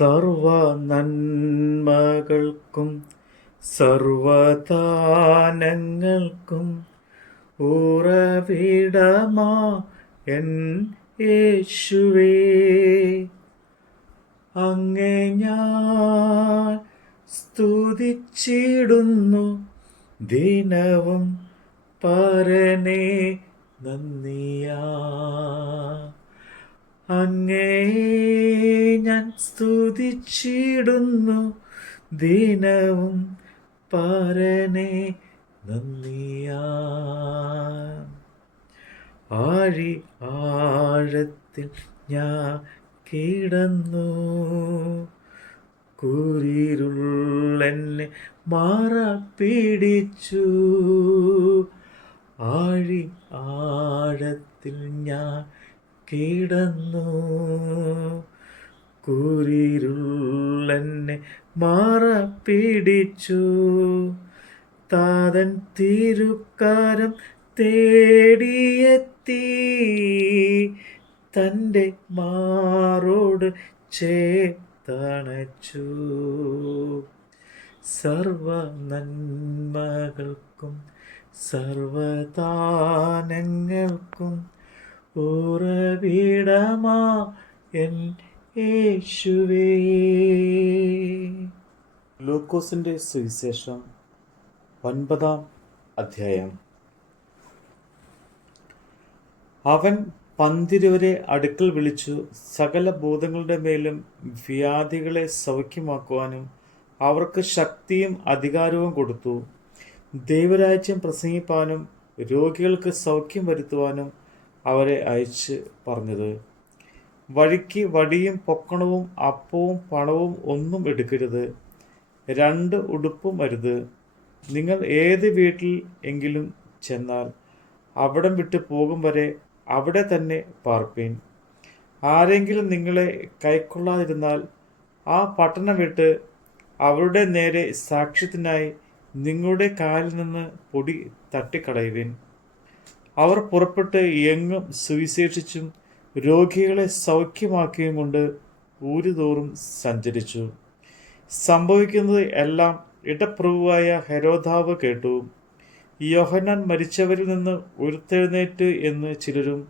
സർവ നന്മകൾക്കും സർവദാനങ്ങൾക്കും ഉറവിടമാ എൻ യേശുവേ. അങ്ങേ ഞാൻ സ്തുതിച്ചിടുന്നു ദിനവും പരനെ നന്ദിയാ. അങ്ങേ ഞാൻ സ്തുതിച്ചിടുന്നു. ദിനവും പരനെ നന്ദിയാ. ആഴി ആഴത്തിൽ ഞാൻ കിടന്നു. കുരിരുള്ളെന്നെ മാറ പിടിച്ചു. ആഴി ആഴത്തിൽ ഞാൻ കിടന്നു. കുരിരുള്ളെന്നെ മാറ പിടിച്ചു താതൻ തിരുക്കാരം തേടിയെത്തി. തന്റെ മാറോട് ചേത്തണച്ചു. സർവ നന്മകൾക്കും സർവദാനങ്ങൾക്കും ഉറവിടമാ എൻ യേശുവേ. സുവിശേഷം ഒൻപതാം അധ്യായം. അവൻ പന്തിരുവരെ അടുക്കൽ വിളിച്ചു സകല ഭൂതങ്ങളുടെ മേലും വ്യാധികളെ സൗഖ്യമാക്കുവാനും അവർക്ക് ശക്തിയും അധികാരവും കൊടുത്തു. ദൈവരാജ്യം പ്രസംഗിപ്പാനും രോഗികൾക്ക് സൗഖ്യം വരുത്തുവാനും അവരെ അയച്ച് പറഞ്ഞത്. വഴിക്ക് വടിയും പൊക്കണവും അപ്പവും പണവും ഒന്നും എടുക്കരുത്. രണ്ട് ഉടുപ്പും അരുത്. നിങ്ങൾ ഏത് വീട്ടിൽ എങ്കിലും ചെന്നാൽ അവിടം വിട്ട് പോകും വരെ അവിടെ തന്നെ പാർപ്പീൻ. ആരെങ്കിലും നിങ്ങളെ കൈക്കൊള്ളാതിരുന്നാൽ ആ പട്ടണം വിട്ട് അവരുടെ നേരെ സാക്ഷ്യത്തിനായി നിങ്ങളുടെ കാലിൽ നിന്ന് പൊടി തട്ടിക്കളയുവിൻ അവർ പുറപ്പെട്ട് എങ്ങും സുവിശേഷിച്ചും രോഗികളെ സൗഖ്യമാക്കിയും കൊണ്ട് ഊരുതോറും സഞ്ചരിച്ചു. സംഭവിക്കുന്നത് എല്ലാം ഇടപ്രഭുവായ ഹരോധാവ് കേട്ടു. യോഹന്നാൻ മരിച്ചവരിൽ നിന്ന് ഉയർത്തെഴുന്നേറ്റ് എന്ന് ചിലരും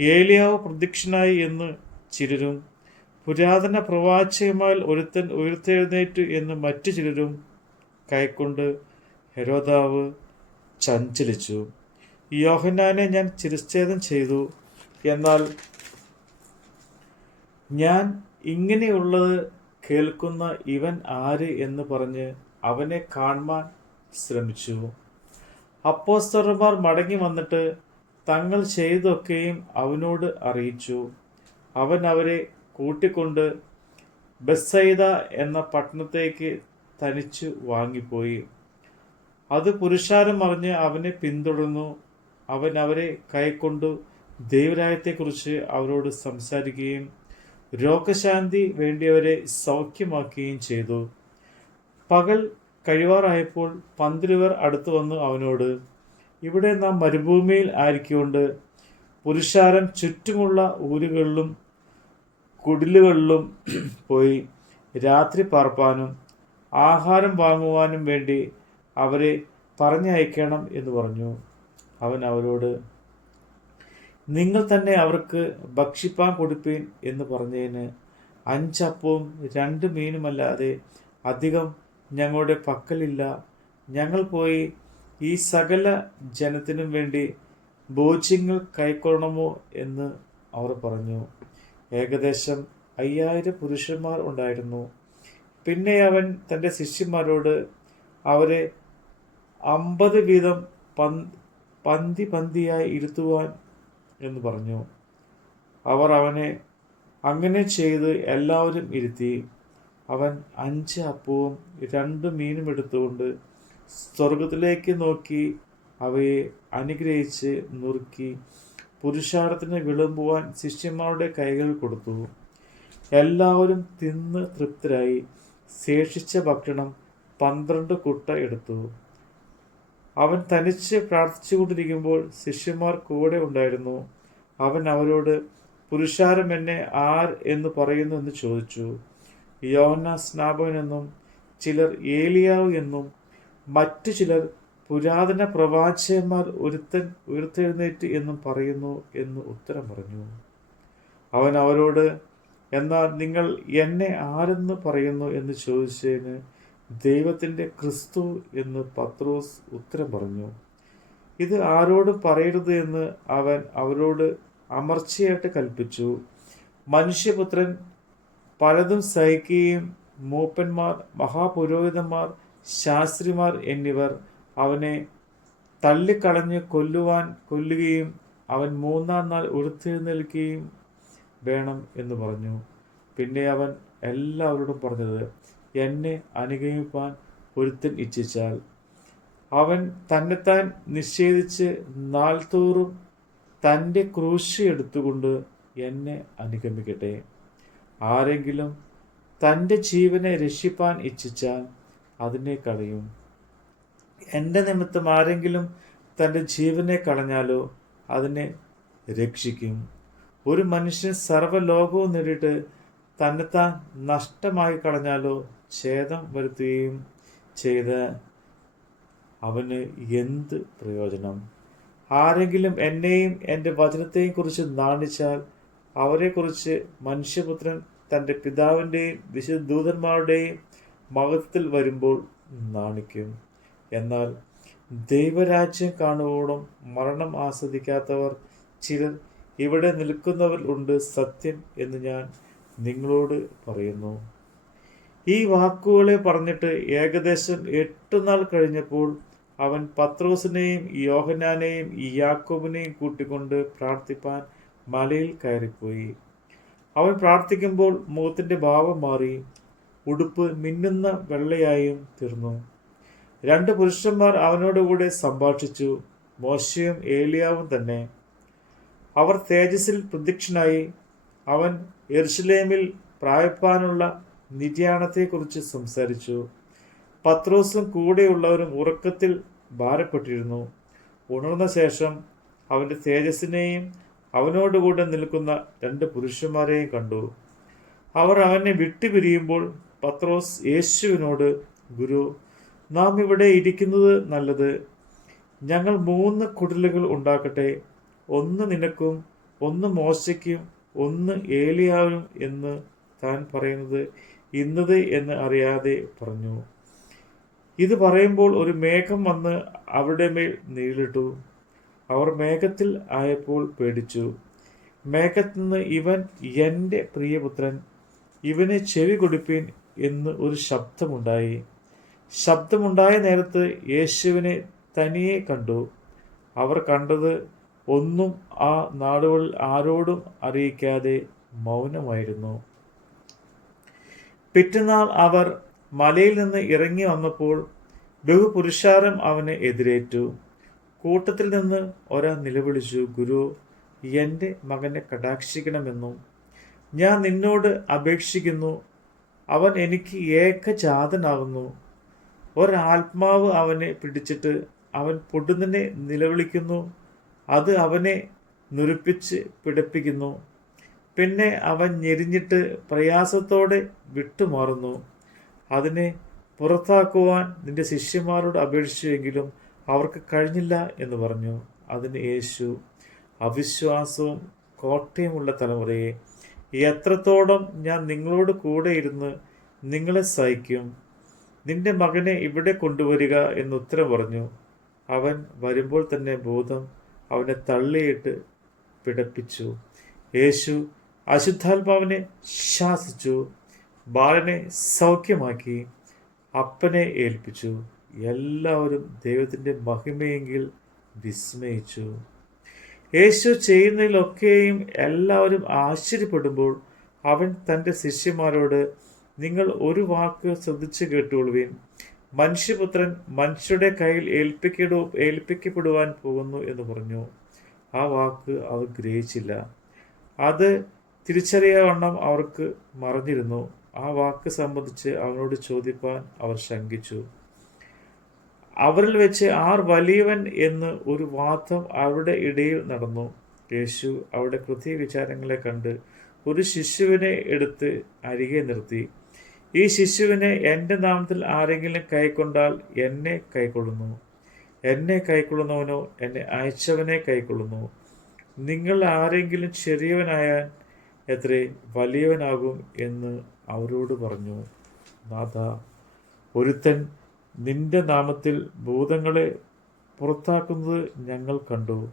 ഏലിയാവ് പ്രത്യക്ഷനായി എന്ന് ചിലരും പുരാതന പ്രവാചകമാൽ ഒരുത്തൻ ഉയർത്തെഴുന്നേറ്റ് എന്ന് മറ്റു ചിലരും കൈക്കൊണ്ട് ഹെരോദാവ് ചഞ്ചലിച്ചു. യോഹന്നാനെ ഞാൻ ചിരച്ഛേദം ചെയ്തു. എന്നാൽ ഞാൻ ഇങ്ങനെയുള്ളത് കേൾക്കുന്ന ഇവൻ ആര് എന്ന് പറഞ്ഞ് അവനെ കാണുവാൻ ശ്രമിച്ചു. അപ്പോസ്തലന്മാർ മടങ്ങി വന്നിട്ട് തങ്ങൾ ചെയ്തൊക്കെയും അവനോട് അറിയിച്ചു. അവൻ അവരെ കൂട്ടിക്കൊണ്ട് ബെസ്സൈദ എന്ന പട്ടണത്തേക്ക് തനിച്ചു വാങ്ങിപ്പോയി. അത് പുരുഷാരം അറിഞ്ഞ് അവനെ പിന്തുടർന്നു. അവൻ അവരെ കൈക്കൊണ്ടു ദൈവരായത്തെക്കുറിച്ച് അവരോട് സംസാരിക്കുകയും രോഗശാന്തി വേണ്ടിയവരെ സൗഖ്യമാക്കുകയും ചെയ്തു. പകൽ കഴിവാറായപ്പോൾ പന്തിരുവർ അടുത്തു വന്നു അവനോട് ഇവിടെ നാം മരുഭൂമിയിൽ ആയിരിക്കൊണ്ട് പുരുഷാരം ചുറ്റുമുള്ള ഊരുകളിലും കുടിലുകളിലും പോയി രാത്രി പാർപ്പാനും ആഹാരം വാങ്ങുവാനും വേണ്ടി അവരെ പറഞ്ഞയക്കണം എന്ന് പറഞ്ഞു. അവൻ അവരോട് നിങ്ങൾ തന്നെ അവർക്ക് ഭക്ഷിപ്പാൻ കൊടുപ്പീൻ എന്ന് പറഞ്ഞതിന് അഞ്ചപ്പവും രണ്ട് മീനുമല്ലാതെ അധികം ഞങ്ങളുടെ പക്കലില്ല. ഞങ്ങൾ പോയി ഈ സകല ജനത്തിനും വേണ്ടി ഭോജ്യങ്ങൾ കൈക്കൊള്ളണമോ എന്ന് അവർ പറഞ്ഞു. ഏകദേശം അയ്യായിരം പുരുഷന്മാർ ഉണ്ടായിരുന്നു. പിന്നെ അവൻ തന്റെ ശിഷ്യന്മാരോട് അവരെ അമ്പത് വീതം പന്തി പന്തിയായി ഇരുത്തുവാൻ എന്ന് പറഞ്ഞു. അവർ അവനെ അങ്ങനെ ചെയ്ത് എല്ലാവരും ഇരുത്തി അവൻ അഞ്ച് അപ്പവും രണ്ട് മീനും എടുത്തുകൊണ്ട് സ്വർഗത്തിലേക്ക് നോക്കി അവയെ അനുഗ്രഹിച്ച് നുറുക്കി പുരുഷാരത്തിന് വിളമ്പുവാൻ ശിഷ്യന്മാരുടെ കൈകൾ കൊടുത്തു. എല്ലാവരും തിന്ന് തൃപ്തരായി. ശേഷിച്ച ഭക്ഷണം പന്ത്രണ്ട് കുട്ട എടുത്തു. അവൻ തനിച്ച് പ്രാർത്ഥിച്ചുകൊണ്ടിരിക്കുമ്പോൾ ശിഷ്യന്മാർ കൂടെ ഉണ്ടായിരുന്നു. അവൻ അവരോട് പുരുഷാരം എന്നെ ആർ എന്ന് പറയുന്നു എന്ന് ചോദിച്ചു. യോന സ്നാപകൻ എന്നും ചിലർ ഏലിയാവ് എന്നും മറ്റു ചിലർ പുരാതന പ്രവാചകന്മാർ ഒരുത്തൻ ഉയർത്തെഴുന്നേറ്റ് എന്നും പറയുന്നു എന്ന് ഉത്തരം പറഞ്ഞു. അവൻ അവരോട് എന്നാൽ നിങ്ങൾ എന്നെ ആരെന്ന് പറയുന്നു? എന്ന് ചോദിച്ചതിന് ദൈവത്തിന്റെ ക്രിസ്തു എന്ന് പത്രോസ് ഉത്തരം പറഞ്ഞു. ഇത് ആരോടും പറയരുത് എന്ന് അവൻ അവരോട് അമർച്ചയായിട്ട് കൽപ്പിച്ചു. മനുഷ്യപുത്രൻ പലതും സഹിക്കുകയും മൂപ്പന്മാർ മഹാപുരോഹിതന്മാർ ശാസ്ത്രിമാർ എന്നിവർ അവനെ തള്ളിക്കളഞ്ഞ് കൊല്ലുവാൻ കൊല്ലുകയും അവൻ മൂന്നാം നാൾ ഉയർത്തെഴുന്നേൽക്കുകയും വേണം എന്ന് പറഞ്ഞു. പിന്നെ അവൻ എല്ലാവരോടും പറഞ്ഞത് എന്നെ അനുഗമിപ്പാൻ ഒരുത്തൻ ഇച്ഛിച്ചാൽ. അവൻ തന്നെത്താൻ നിഷേധിച്ച് നാൾതോറും തന്റെ ക്രൂശ് എടുത്തുകൊണ്ട് എന്നെ അനുഗമിക്കട്ടെ. ആരെങ്കിലും തന്റെ ജീവനെ രക്ഷിപ്പാൻ ഇച്ഛിച്ചാൽ അതിനെ കളയും. എന്റെ നിമിത്തം ആരെങ്കിലും തന്റെ ജീവനെ കളഞ്ഞാലോ അതിനെ രക്ഷിക്കും. ഒരു മനുഷ്യൻ സർവലോകവും നേടിയിട്ട് തന്നെത്താൻ നഷ്ടമായി കളഞ്ഞാലോ ഛേദം വരുത്തുകയും ചെയ്ത് അവന് എന്ത് പ്രയോജനം? ആരെങ്കിലും എന്നെയും എന്റെ വചനത്തെയും കുറിച്ച് നാണിച്ചാൽ അവരെക്കുറിച്ച് മനുഷ്യപുത്രൻ തന്റെ പിതാവിന്റെയും വിശുദ്ധ ദൂതന്മാരുടെയും മഹത്വത്തിൽ വരുമ്പോൾ നാണിക്കും. എന്നാൽ ദൈവരാജ്യം കാണുവോളം മരണം ആസ്വദിക്കാത്തവർ ചിലർ ഇവിടെ നിൽക്കുന്നവർ ഉണ്ട് സത്യം എന്ന് ഞാൻ നിങ്ങളോട് പറയുന്നു. ഈ വാക്കുകളെ പറഞ്ഞിട്ട് ഏകദേശം എട്ട് നാൾ കഴിഞ്ഞപ്പോൾ അവൻ പത്രോസിനെയും യോഹനാനെയും യാക്കോബിനെയും കൂട്ടിക്കൊണ്ട് പ്രാർത്ഥിപ്പാൻ മലയിൽ കയറിപ്പോയി. അവൻ പ്രാർത്ഥിക്കുമ്പോൾ മുഖത്തിന്റെ ഭാവം മാറി ഉടുപ്പ് മിന്നുന്ന വെള്ളയായും തീർന്നു. രണ്ട് പുരുഷന്മാർ അവനോടുകൂടെ സംഭാഷിച്ചു മോശയും ഏലിയാവും തന്നെ. അവർ തേജസ്സിൽ പ്രത്യക്ഷനായി അവൻ എർഷലേമിൽ പ്രായപ്പാനുള്ള നിര്യാണത്തെക്കുറിച്ച് സംസാരിച്ചു. പത്രോസും കൂടെയുള്ളവരും ഉറക്കത്തിൽ ഭാരപ്പെട്ടിരുന്നു. ഉണർന്ന ശേഷം അവന്റെ തേജസ്സിനെയും അവനോടുകൂടെ നിൽക്കുന്ന രണ്ട് പുരുഷന്മാരെയും കണ്ടു. അവർ അവനെ വിട്ടുപിരിയുമ്പോൾ പത്രോസ് യേശുവിനോട് ഗുരു നാം ഇവിടെ ഇരിക്കുന്നത് നല്ലത്. ഞങ്ങൾ മൂന്ന് കുടലുകൾ ഉണ്ടാക്കട്ടെ. ഒന്ന് നിനക്കും ഒന്ന് മോശയ്ക്കും ഒന്ന് ഏലിയാവിനും എന്ന് താൻ പറയുന്നത് ഇന്നത് എന്ന് അറിയാതെ പറഞ്ഞു. ഇത് പറയുമ്പോൾ ഒരു മേഘം വന്ന് അവരുടെ മേൽ നീളിട്ടു. അവർ മേഘത്തിൽ ആയപ്പോൾ പേടിച്ചു. മേഘത്തുനിന്ന് ഇവൻ എന്റെ പ്രിയപുത്രൻ ഇവനെ ചെവി കൊടുപ്പീൻ എന്ന് ഒരു ശബ്ദമുണ്ടായി. ശബ്ദമുണ്ടായ നേരത്ത് യേശുവിനെ തനിയെ കണ്ടു. അവർ കണ്ടത് ഒന്നും ആ നാടുകളിൽ ആരോടും അറിയിക്കാതെ മൗനമായിരുന്നു. പിറ്റന്നാൾ അവർ മലയിൽ നിന്ന് ഇറങ്ങി വന്നപ്പോൾ ബഹുപുരുഷാരം അവനെ എതിരേറ്റു. കൂട്ടത്തിൽ നിന്ന് ഒരാൾ നിലവിളിച്ചു ഗുരു എന്റെ മകനെ കടാക്ഷിക്കണമെന്നും ഞാൻ നിന്നോട് അപേക്ഷിക്കുന്നു. അവൻ എനിക്ക് ഏകജാതനാകുന്നു ഒരാത്മാവ് അവനെ പിടിച്ചിട്ട് അവൻ പൊടുന്നനെ നിലവിളിക്കുന്നു. അത് അവനെ നുരുപ്പിച്ച് പിടപ്പിക്കുന്നു. പിന്നെ അവൻ ഞെരിഞ്ഞിട്ട് പ്രയാസത്തോടെ വിട്ടുമാറുന്നു. അതിനെ പുറത്താക്കുവാൻ നിന്റെ ശിഷ്യന്മാരോട് അപേക്ഷിച്ചുവെങ്കിലും അവർക്ക് കഴിഞ്ഞില്ല എന്ന് പറഞ്ഞു. അതിന് യേശു അവിശ്വാസവും കോട്ടയുമുള്ള തലമുറയെ എത്രത്തോളം ഞാൻ നിങ്ങളോട് കൂടെ ഇരുന്ന് നിങ്ങളെ സഹിക്കും? നിന്റെ മകനെ ഇവിടെ കൊണ്ടുവരിക എന്ന് ഉത്തരം പറഞ്ഞു. അവൻ വരുമ്പോൾ തന്നെ ബോധം അവനെ തള്ളിയിട്ട് പിടപ്പിച്ചു. യേശു അശുദ്ധാത്മാവിനെ ശാസിച്ചു ബാലനെ സൗഖ്യമാക്കി അപ്പനെ ഏൽപ്പിച്ചു. എല്ലാവരും ദൈവത്തിന്റെ മഹിമയെങ്കിൽ വിസ്മയിച്ചു. യേശു ചെയ്യുന്നതിലൊക്കെയും എല്ലാവരും ആശ്ചര്യപ്പെടുമ്പോൾ അവൻ തന്റെ ശിഷ്യന്മാരോട് നിങ്ങൾ ഒരു വാക്ക് ശ്രദ്ധിച്ചു കേട്ടുകൊള്ളുവീൻ. മനുഷ്യപുത്രൻ മനുഷ്യരുടെ കയ്യിൽ ഏൽപ്പിക്കടു ഏൽപ്പിക്കപ്പെടുവാൻ പോകുന്നു എന്ന് പറഞ്ഞു. ആ വാക്ക് അവർ ഗ്രഹിച്ചില്ല. അത് തിരിച്ചറിയാവണ്ണം അവർക്ക് മറഞ്ഞിരുന്നു. ആ വാക്ക് സംബന്ധിച്ച് അവനോട് ചോദിപ്പാൻ അവർ ശങ്കിച്ചു. അവരിൽ വെച്ച് ആർ വലിയവൻ എന്ന് ഒരു വാദം അവരുടെ ഇടയിൽ നടന്നു. യേശു അവരുടെ കൃത്യ വിചാരങ്ങളെ കണ്ട് ഒരു ശിശുവിനെ എടുത്ത് അരികെ നിർത്തി. ഈ ശിശുവിനെ എന്റെ നാമത്തിൽ ആരെങ്കിലും കൈക്കൊണ്ടാൽ എന്നെ കൈക്കൊള്ളുന്നു. എന്നെ കൈക്കൊള്ളുന്നവനോ എന്നെ അയച്ചവനെ കൈക്കൊള്ളുന്നു. നിങ്ങൾ ആരെങ്കിലും ചെറിയവനായാൽ എത്രേ വലിയവനാകും എന്ന് അവരോട് പറഞ്ഞു. നാഥ ഒരുത്തൻ നിന്റെ നാമത്തിൽ ഭൂതങ്ങളെ പുറത്താക്കുന്നത് ഞങ്ങൾ കണ്ടു.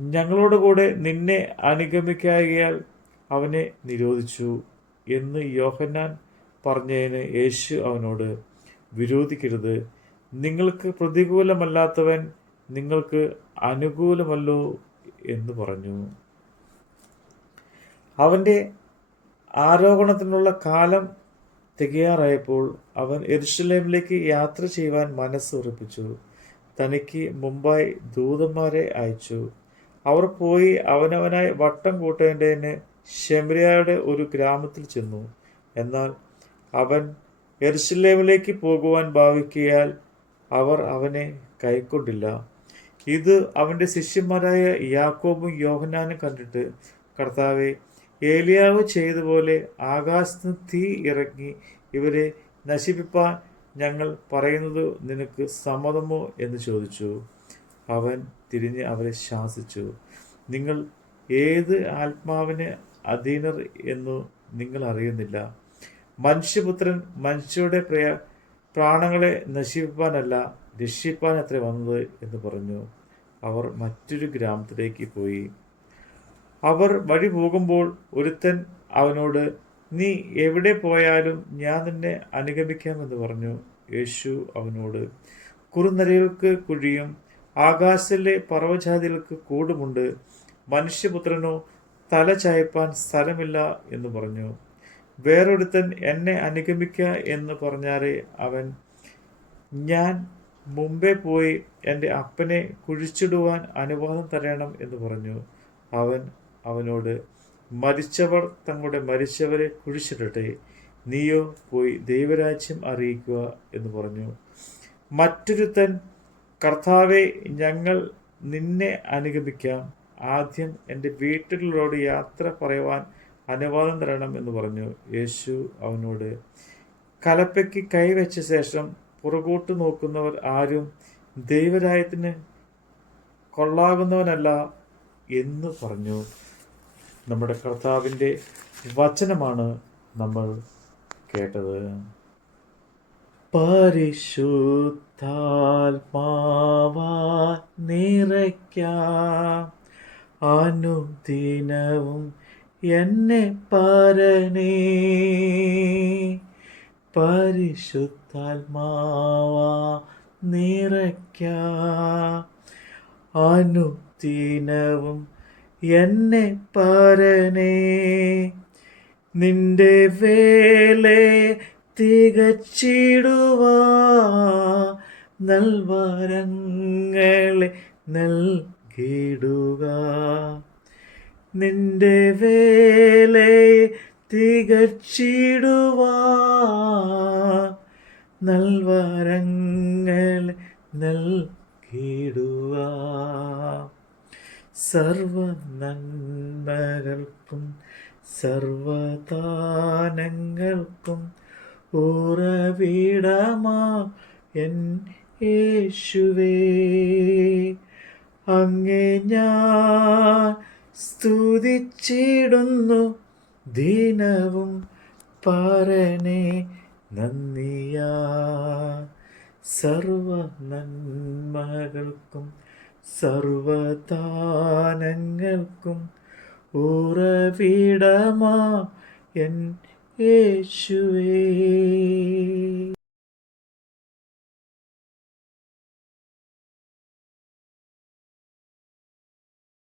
ഞങ്ങളോട് കൂടെ നിന്നെ അനുഗമിക്കായാൽ അവനെ നിരോധിച്ചു എന്ന് യോഹന്നാൻ പറഞ്ഞതിന് യേശു അവനോട് വിരോധിക്കരുത്. നിങ്ങൾക്ക് പ്രതികൂലമല്ലാത്തവൻ നിങ്ങൾക്ക് അനുകൂലമല്ലോ എന്ന് പറഞ്ഞു. അവന്റെ ആരോഹണത്തിനുള്ള കാലം തികയാറായപ്പോൾ അവൻ എരുഷലേമിലേക്ക് യാത്ര ചെയ്യുവാൻ മനസ്സ് ഉറപ്പിച്ചു തനിക്ക് മുമ്പായി ദൂതന്മാരെ അയച്ചു. അവർ പോയി അവനവനായി വട്ടം കൂട്ടേണ്ടതിന് ഷെമരിയയുടെ ഒരു ഗ്രാമത്തിൽ ചെന്നു. എന്നാൽ അവൻ എരുഷലേമിലേക്ക് പോകുവാൻ ഭാവിക്കിയാൽ അവർ അവനെ കൈക്കൊണ്ടില്ല. ഇത് അവന്റെ ശിഷ്യന്മാരായ യാക്കോബും യോഹനാനും കണ്ടിട്ട് കർത്താവെ ഏലിയാവ് ചെയ്തതുപോലെ ആകാശത്ത് തീ ഇറങ്ങി ഇവരെ നശിപ്പിപ്പാൻ ഞങ്ങൾ പറയുന്നത് നിനക്ക് സമ്മതമോ എന്ന് ചോദിച്ചു. അവൻ തിരിഞ്ഞ് അവരെ ശാസിച്ചു. നിങ്ങൾ ഏത് ആത്മാവിന് അധീനർ എന്നു നിങ്ങൾ അറിയുന്നില്ല. മനുഷ്യപുത്രൻ മനുഷ്യരുടെ പ്രയ പ്രാണങ്ങളെ നശിപ്പിക്കാനല്ല രക്ഷിപ്പാൻ അത്ര വന്നത് എന്ന് പറഞ്ഞു. അവർ മറ്റൊരു ഗ്രാമത്തിലേക്ക് പോയി. അവർ വഴി പോകുമ്പോൾ ഒരുത്തൻ അവനോട് നീ എവിടെ പോയാലും ഞാൻ നിന്നെ അനുഗമിക്കാമെന്ന് പറഞ്ഞു. യേശു അവനോട് കുറുനരകൾക്ക് കുഴിയും ആകാശത്തിലെ പർവജാതികൾക്ക് കൂടുമുണ്ട്. മനുഷ്യപുത്രനോ തല ചായപ്പാൻ സ്ഥലമില്ല എന്ന് പറഞ്ഞു. വേറൊരുത്തൻ എന്നെ അനുഗമിക്ക എന്ന് പറഞ്ഞാലേ അവൻ ഞാൻ മുമ്പേ പോയി എന്റെ അപ്പനെ കുഴിച്ചിടുവാൻ അനുവാദം തരണം എന്ന് പറഞ്ഞു. അവൻ അവനോട് മരിച്ചവർ തങ്ങളുടെ മരിച്ചവരെ കുഴിച്ചിടട്ടെ നീയോ പോയി ദൈവരാജ്യം അറിയിക്കുക എന്ന് പറഞ്ഞു. മറ്റൊരുത്തൻ കർത്താവെ ഞങ്ങൾ നിന്നെ അനുഗമിക്കാം. ആദ്യം എന്റെ വീട്ടിലുള്ളവരോട് യാത്ര പറയുവാൻ അനുവാദം തരണം എന്ന് പറഞ്ഞു. യേശു അവനോട് കലപ്പയ്ക്ക് കൈവച്ച ശേഷം പുറകോട്ട് നോക്കുന്നവർ ആരും ദൈവരായത്തിന് കൊള്ളാകുന്നവനല്ല എന്ന് പറഞ്ഞു. നമ്മുടെ കർത്താവിന്റെ വചനമാണ് നമ്മൾ കേട്ടത്. പരിശുദ്ധാത്മാവാ നിറയ്ക്കാം. അനുദിനവും എന്നെ പരനേ പരിശുദ്ധാത്മാവാ നിറയ്ക്കാം. അനുദിനവും എന്നെ പാരനേ നിന്റെ വേലെ തികച്ചിടുവാ. നൽവരങ്ങളെ നൽകിടുക നിന്റെ വേലെ തികച്ചിടുവാ. നൽവരങ്ങളെ നൽകിടുക സർവ നന്മകൾക്കും സർവതാനങ്ങൾക്കും ഉറവിടമാ എൻ യേശുവേ. അങ്ങേ ഞാൻ സ്തുതിച്ചിടുന്നു ദിനവും പറനെ നന്ദിയാ. സർവ നന്മകൾക്കും സർവദാനങ്ങൾക്കും ഉറവിടമാ എൻ യേശുവേ.